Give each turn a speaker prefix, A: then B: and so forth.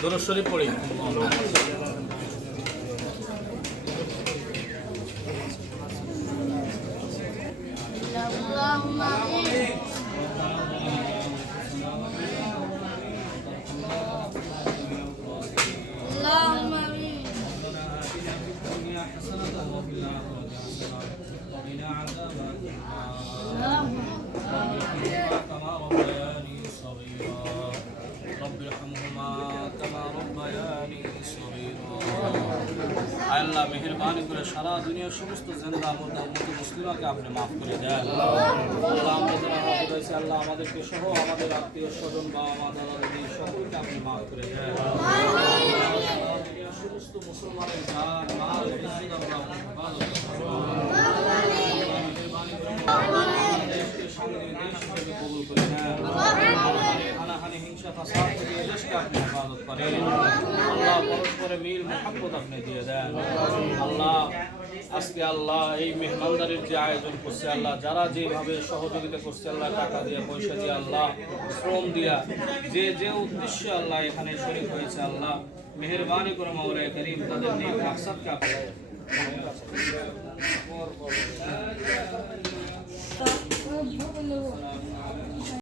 A: দরুদ শরীফ পড়ি
B: اللهم آمين
A: আল্লাহ মেহরবানি করে সারা দুনিয়ার সমস্ত জেন্দা মোদা মত মুসলিমাকে আপনি মাফ করে দেন। আল্লাহ আমাদের হয়েছে আল্লাহ আমাদেরকে সহ আমাদের আত্মীয় স্বজন বা আমাদের আমাদের সকলকে আপনি মাফ করে দেন। সমস্ত মুসলমানের যার মাল আল্লাহ হেফাজত করুন। মেহেরবানি করে বাংলাদেশকে সংগ্রামী দেশ হিসেবে কবুল করে নেন হিংসা ফাসাদ থেকে দেশকে আপনি হেফাজত করেন। আল্লাহ পরস্পরে মিল মোহাম্মত আপনি দিয়ে আজকে আল্লাহ এই মেহমানদারির যে আয়োজন করছে, আল্লাহ যারা যেভাবে সহযোগিতা করছে, আল্লাহ টাকা দিয়ে, পয়সা দিয়ে, আল্লাহ শ্রম দিয়া যে যে উদ্দেশ্যে আল্লাহ এখানে শরীর হয়েছে, আল্লাহ মেহরবানি করে মাওলায় করিম তাদের নেক মাকসাদকে আপনি